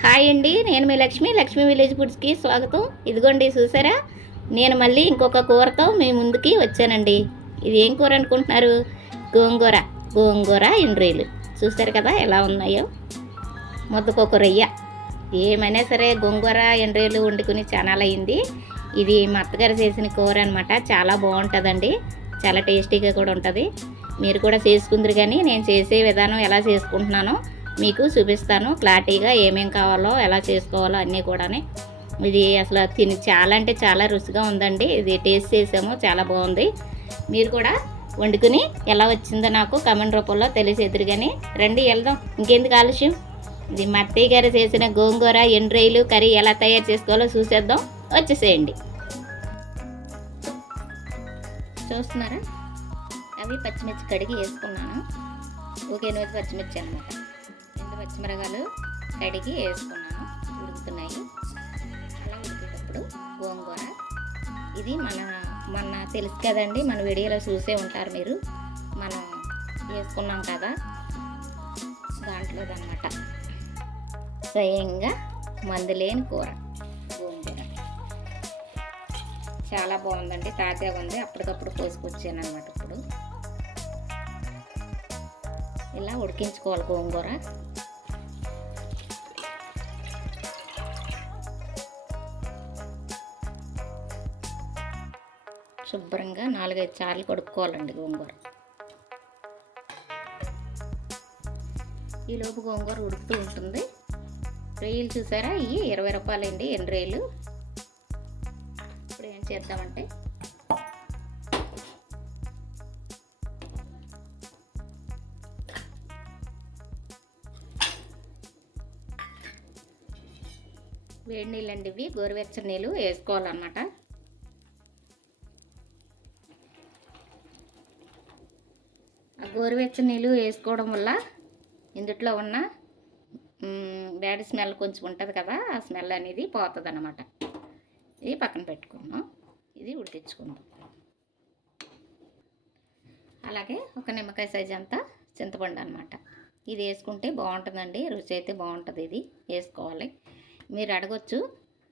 Hi అండి నేను మీ లక్ష్మి లక్ష్మి విలేజ్ ఫుడ్స్కి స్వాగతం. ఇదిగోండి చూసారా? నేను మళ్ళీ ఇంకొక కూరతో మీ ముందుకి వచ్చానండి. ఇది ఏం కూర అనుకుంటున్నారు? గోంగూర గోంగూర ఇండ్రీలు చూసారు కదా ఎలా ఉన్నాయో? ముద్దకొక రొయ్య. ఏమైనా సరే గోంగూర ఇండ్రీలు వండుకుని చాలా అయింది. ఇది మా అత్తగారు చేసిన కూర అనమాట చాలా బాగుంటుందండి. చాలా టేస్టీగా కూడా ఉంటుంది. మీరు కూడా చేసుకుందరు కానీ నేను చేసే విధానం ఎలా చేసుకుంటున్నానో మీకు చూపిస్తాను. క్లారిటీగా ఏమేం కావాలో ఎలా చేసుకోవాలో అన్నీ కూడా ఇది అసలు తిని చాలా అంటే చాలా రుచిగా ఉందండి. ఇది టేస్ట్ చేసాము చాలా బాగుంది. మీరు కూడా వండుకుని ఎలా వచ్చిందో నాకు కమెంట్ రూపంలో తెలిసేదురు కానీ రండి వెళ్దాం. ఇంకెందుకు ఆలస్యం? ఇది మా అత్తయ్య గారు చేసిన గోంగూర ఎండ్రాయిలు కర్రీ ఎలా తయారు చేసుకోవాలో చూసేద్దాం. వచ్చేసేయండి. చూస్తున్నారా? అవి పచ్చిమిర్చి కడిగి వేసుకున్నాను. ఒక ఎనిమిది పచ్చిమిర్చి అనమాట పచ్చిమిరకాయలు కడిగి వేసుకున్నాను. ఉడుకుతున్నాయి. అలా ఉడికేటప్పుడు గోంగూర. ఇది మన మన తెలుసు కదండి మన వీడియోలో చూసే ఉంటారు మీరు. మనం వేసుకున్నాం కదా దాంట్లోదన్నమాట. స్వయంగా మందులేని కూర గోంగూర. చాలా బాగుందండి తాజాగా ఉంది. అప్పటికప్పుడు కోసుకొచ్చాను అనమాట ఇప్పుడు. ఇలా ఉడికించుకోవాలి గోంగూర. శుభ్రంగా నాలుగైదు సార్లు కడుక్కోవాలండి గోంగూర. ఈలోపు గోంగూర ఉడుకుతూ ఉంటుంది. రొయ్యలు చూసారా? ఇవి ఇరవై రూపాయలండి ఎన్ని రొయ్యలు? ఇప్పుడు ఏం చేద్దామంటే వేడి నీళ్ళండి ఇవి. గోరువెచ్చని నీళ్ళు వేసుకోవాలన్నమాట. గోరువెచ్చని నీళ్ళు వేసుకోవడం వల్ల ఇందుట్లో ఉన్న బ్యాడ్ స్మెల్ కొంచెం ఉంటుంది కదా ఆ స్మెల్ అనేది పోతుంది అనమాట ఇది పక్కన పెట్టుకున్నాం ఇది ఉడికించుకుందాం. అలాగే ఒక నిమ్మకాయ సైజ్ అంతా చింతపండు అనమాట ఇది వేసుకుంటే బాగుంటుందండి రుచి అయితే బాగుంటుంది ఇది వేసుకోవాలి. మీరు అడగొచ్చు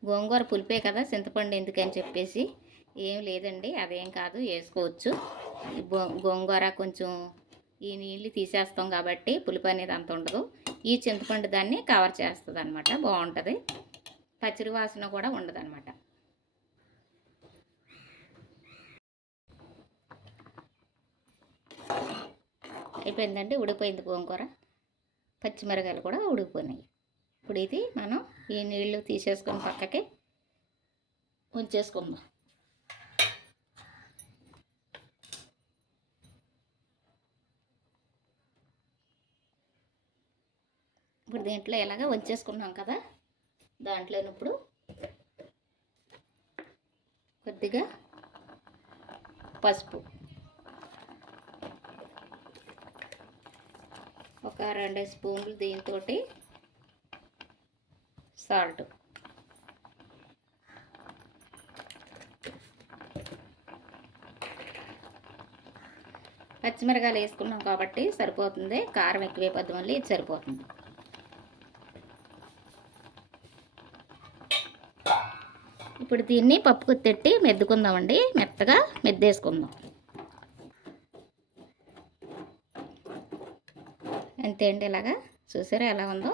గోంగూర పులిపే కదా చింతపండు ఎందుకని చెప్పేసి ఏం లేదండి అదేం కాదు వేసుకోవచ్చు. గో- గోంగూర కొంచెం ఈ నీళ్ళు తీసేస్తాం కాబట్టి పులుపు అనేది అంత ఉండదు. ఈ చింతపండు దాన్ని కవర్ చేస్తుంది అనమాట బాగుంటుంది. పచ్చిరి వాసన కూడా ఉండదు అనమాట అయిపోయిందండి. ఉడికిపోయింది గోంగూర. పచ్చిమిరకాయలు కూడా ఉడికిపోయినాయి. ఇప్పుడు ఇది మనం ఈ నీళ్ళు తీసేసుకొని పక్కకి ఉంచేసుకుందాం. ఇప్పుడు దీంట్లో ఎలాగ వంచేసుకున్నాం కదా దాంట్లో ఇప్పుడు కొద్దిగా పసుపు. ఒక రెండు స్పూన్లు దీంతో సాల్ట్. పచ్చిమిరకాయలు వేసుకున్నాం కాబట్టి సరిపోతుంది కారం ఎక్కువ పద్దు మళ్ళీ ఇది సరిపోతుంది. ఇప్పుడు దీన్ని పప్పుకు తెట్టి మెద్దుకుందామండి. మెత్తగా మెద్దేసుకుందాం. అంతే అండి ఇలాగా. చూసారా ఎలా ఉందో?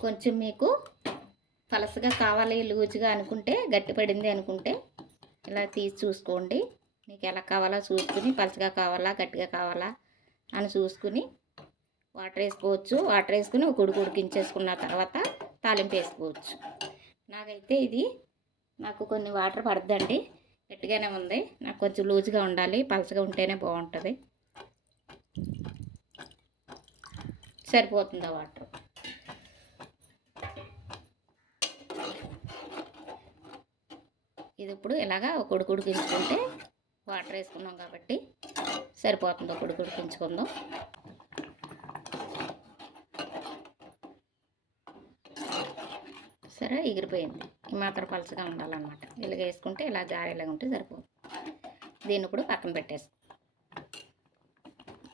కొంచెం మీకు పలసగా కావాలి లూజుగా అనుకుంటే గట్టిపడింది అనుకుంటే ఇలా తీసి చూసుకోండి. మీకు ఎలా కావాలా చూసుకుని పలసగా కావాలా గట్టిగా కావాలా అని చూసుకుని వాటర్ వేసుకోవచ్చు. వాటర్ వేసుకుని ఒక ఉడికి ఉడికించేసుకున్న తర్వాత తాలింపు వేసుకోవచ్చు. నాకైతే ఇది నాకు కొన్ని వాటర్ పడద్దండి. గట్టిగానే ఉంది. నాకు కొంచెం లూజ్గా ఉండాలి. పలసగా ఉంటేనే బాగుంటుంది. సరిపోతుంది ఆ వాటర్? ఇది ఇప్పుడు ఇలాగా ఒక ఉడుకు వాటర్ వేసుకున్నాం కాబట్టి సరిపోతుంది. ఒక ఉడుకు చూసారా ఎగిరిపోయింది. ఈ మాత్రం పలుచగా ఉండాలన్నమాట. ఇలాగ వేసుకుంటే ఇలా జారేలాగా ఉంటే సరిపోదు. దీన్ని కూడా పక్కన పెట్టేసి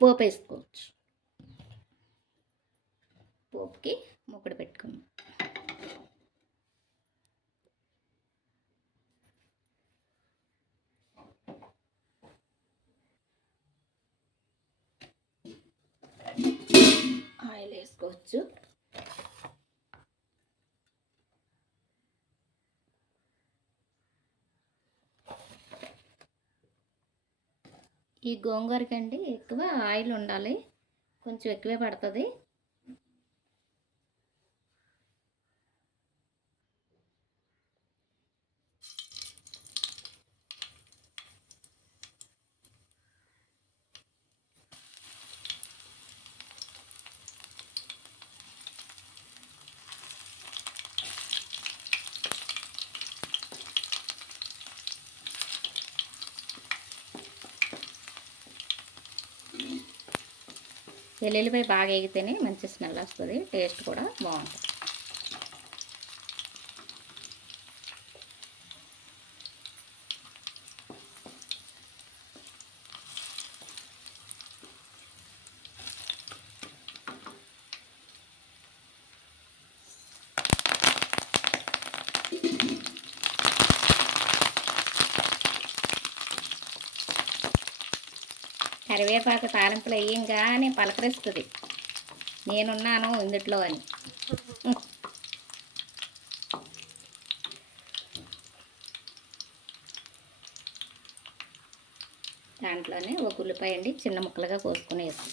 పోపు వేసుకోవచ్చు. పోపుకి ముక్కడు పెట్టుకుందాం. ఆయిల్ వేసుకోవచ్చు. ఈ గోంగూరకండి ఎక్కువ ఆయిల్ ఉండాలి. కొంచెం ఎక్కువే పడుతుంది. వెల్లుల్లిపాయ బాగా ఎగితేనే మంచి స్మెల్ వస్తుంది టేస్ట్ కూడా బాగుంటుంది. కరివేపాకు తాలింపులు వేయంగానే పలకరిస్తుంది. నేనున్నాను ఇందుట్లో అని. దాంట్లోనే ఒక ఉల్లిపాయ అండి చిన్న ముక్కలుగా కోసుకుని వేస్తాం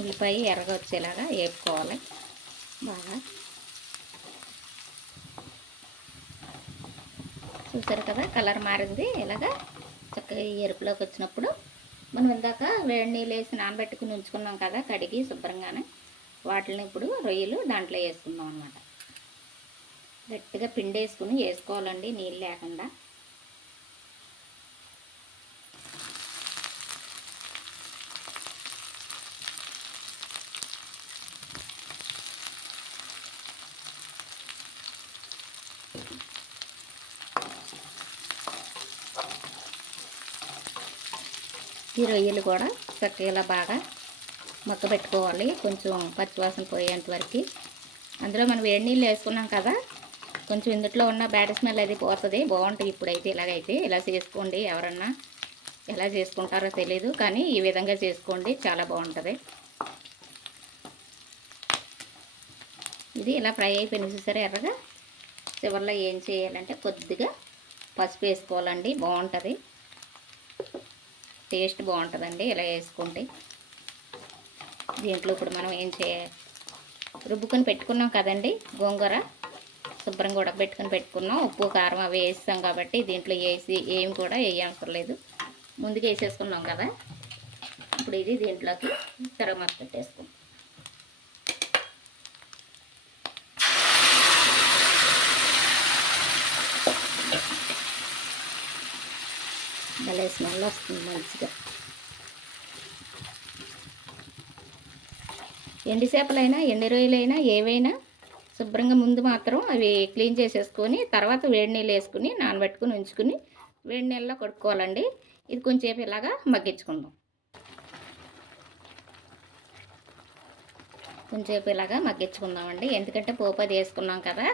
ఉల్లిపాయ ఎర్రగా వచ్చేలాగా వేపుకోవాలి. బాగా చూసారు కదా కలర్ మారింది. ఇలాగా చక్కగా ఎరుపులోకి వచ్చినప్పుడు మనం ఇందాక వేడి నీళ్ళు వేసి నానబెట్టుకుని ఉంచుకున్నాం కదా కడిగి శుభ్రంగానే వాటిని ఇప్పుడు రొయ్యలు దాంట్లో వేసుకుందాం అనమాట గట్టిగా పిండి వేసుకుని వేసుకోవాలండి నీళ్ళు లేకుండా. ఈ రొయ్యలు కూడా చక్కగా ఇలా బాగా మొక్క పెట్టుకోవాలి. కొంచెం పచ్చివాసన పోయేంత వరకు. అందులో మనం వేడి నీళ్ళు వేసుకున్నాం కదా కొంచెం ఇందులో ఉన్న బ్యాడ్ స్మెల్ అది పోతుంది. బాగుంటుంది ఇప్పుడైతే ఇలాగైతే. ఇలా చేసుకోండి. ఎవరన్నా ఎలా చేసుకుంటారో తెలీదు కానీ ఈ విధంగా చేసుకోండి. చాలా బాగుంటుంది. ఇది ఇలా ఫ్రై అయిపోయింది చూసారా ఎర్రగా? చివరిలో ఏం చేయాలంటే కొద్దిగా పసుపు వేసుకోవాలండి. బాగుంటుంది. టేస్ట్ బాగుంటుందండి ఇలా వేసుకుంటే. దీంట్లో ఇప్పుడు మనం ఏం చేయ రుబ్బుకొని పెట్టుకున్నాం కదండి గోంగూర. శుభ్రంగా పెట్టుకుని పెట్టుకున్నాం. ఉప్పు కారం అవి వేస్తాం కాబట్టి దీంట్లో వేసి ఏం కూడా వేయవసరం లేదు. ముందుకు వేసేసుకున్నాం కదా. ఇప్పుడు ఇది దీంట్లోకి తిరగమాత పెట్టేసుకుంటాం భలే స్మెల్ వస్తుంది మంచిగా. ఎండి చేపలైనా ఎండి రొయ్యలైనా ఏవైనా శుభ్రంగా ముందు మాత్రం అవి క్లీన్ చేసేసుకొని తర్వాత వేడి నీళ్ళు వేసుకుని నానబెట్టుకుని ఉంచుకుని వేడి నీళ్ళలో కొట్టుకోవాలండి ఇది కొంచెంసేపు ఇలాగా మగ్గించుకుందాం. కొంచెంసేపు ఇలాగా మగ్గించుకుందామండి. ఎందుకంటే పోపు అది వేసుకున్నాం కదా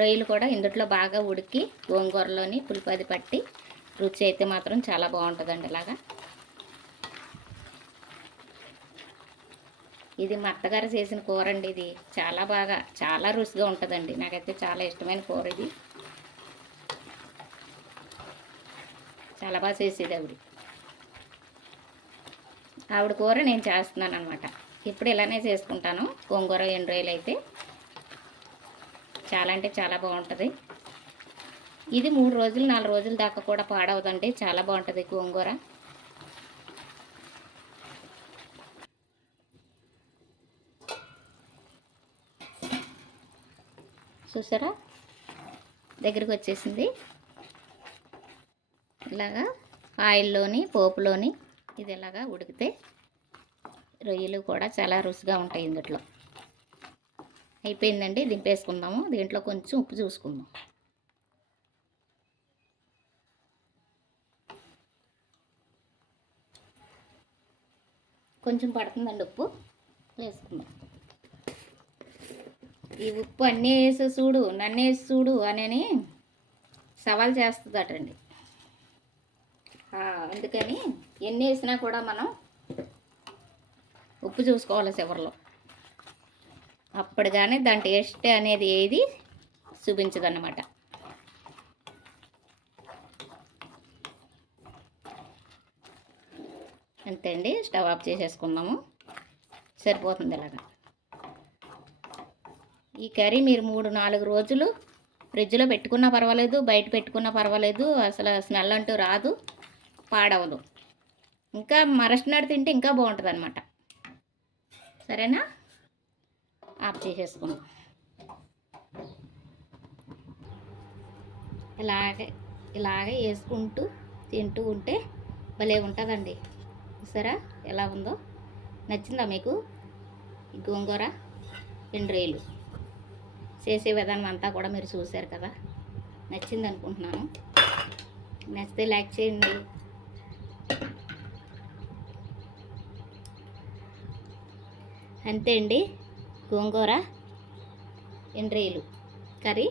రొయ్యలు కూడా ఇందుట్లో బాగా ఉడికి గోంగూరలోని పులిపది పట్టి రుచి అయితే మాత్రం చాలా బాగుంటుందండి ఇలాగా. ఇది మా అత్తగారు చేసిన కూర అండి ఇది. చాలా బాగా చాలా రుచిగా ఉంటుందండి. నాకైతే చాలా ఇష్టమైన కూర ఇది. చాలా బాగా చేసేది ఆవిడ. ఆవిడ కూర నేను చేస్తున్నాను అనమాట ఇప్పుడు ఇలానే చేసుకుంటాను. గోంగూర ఎండు అయితే. చాలా అంటే చాలా బాగుంటుంది. ఇది మూడు రోజులు నాలుగు రోజుల దాకా కూడా పాడవదండి. చాలా బాగుంటుంది గోంగూర చూసారా? దగ్గరికి వచ్చేసింది. ఇలాగా ఆయిల్లోని పోపులోని ఇది ఇలాగా ఉడికితే రొయ్యలు కూడా చాలా రుచిగా ఉంటాయి ఇందులో అయిపోయిందండి. దింపేసుకుందాము. దీంట్లో కొంచెం ఉప్పు చూసుకుందాం. కొంచెం పడుతుందండి ఉప్పు. వేసుకుందాం. ఈ ఉప్పు అన్నీ వేసి చూడు నన్ను వేసి చూడు అని సవాల్ చేస్తుందటండి. అందుకని ఎన్ని వేసినా కూడా మనం ఉప్పు చూసుకోవాలి చివరిలో. అప్పుడు కానీ దాని టేస్ట్ అనేది ఏది చూపించదన్నమాట. అంతే అండి. స్టవ్ ఆఫ్ చేసేసుకుందాము. సరిపోతుంది ఇలాగా. ఈ కర్రీ మీరు మూడు నాలుగు రోజులు ఫ్రిడ్జ్లో పెట్టుకున్నా పర్వాలేదు బయట పెట్టుకున్నా పర్వాలేదు అసలు స్మెల్ అంటూ రాదు పాడవదు. ఇంకా మరస్నాడు తింటే ఇంకా బాగుంటుంది అనమాట సరేనా? ఆఫ్ చేసేసుకుందాం. ఇలాగే ఇలాగే వేసుకుంటూ తింటూ ఉంటే భలే ఉంటుందండి. చూసారా? ఎలా ఉందో? నచ్చిందా మీకు? ఈ గోంగూర ఎండ్రేలు చేసే విధానం అంతా కూడా మీరు చూశారు కదా? నచ్చింది అనుకుంటున్నాను. నచ్చితే లైక్ చేయండి. అంతే అండి. గోంగూర ఎండ్రేలు కర్రీ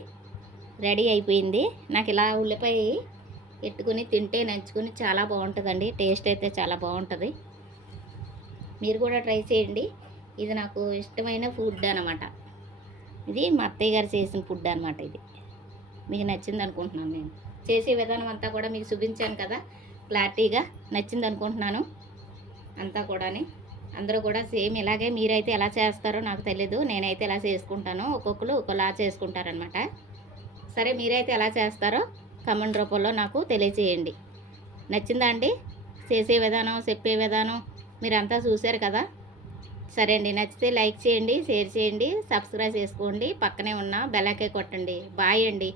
రెడీ అయిపోయింది. నాకు ఇలా ఉల్లిపాయ పెట్టుకుని తింటే నంచుకుని చాలా బాగుంటుందండి. టేస్ట్ అయితే చాలా బాగుంటుంది. మీరు కూడా ట్రై చేయండి. ఇది నాకు ఇష్టమైన ఫుడ్ అనమాట ఇది మా అత్తయ్య గారు చేసిన ఫుడ్ అనమాట ఇది. మీకు నచ్చింది అనుకుంటున్నాను నేను. చేసే విధానం అంతా కూడా మీకు చూపించాను కదా. క్లారిటీగా నచ్చింది అనుకుంటున్నాను. అంతా కూడాని. అందరూ కూడా సేమ్ ఇలాగే మీరైతే ఎలా చేస్తారో నాకు తెలీదు. నేనైతే ఎలా చేసుకుంటానో ఒక్కొక్కరు ఒకలా చేసుకుంటారనమాట సరే మీరైతే ఎలా చేస్తారో కమెంట్ రూపంలో నాకు తెలియచేయండి. నచ్చిందా అండి? చేసే విధానం చెప్పే విధానం మీరంతా చూశారు కదా? సరే అండి నచ్చితే లైక్ చేయండి షేర్ చేయండి సబ్స్క్రైబ్ చేసుకోండి పక్కనే ఉన్న బెలాకే కొట్టండి. బాయ్ అండి.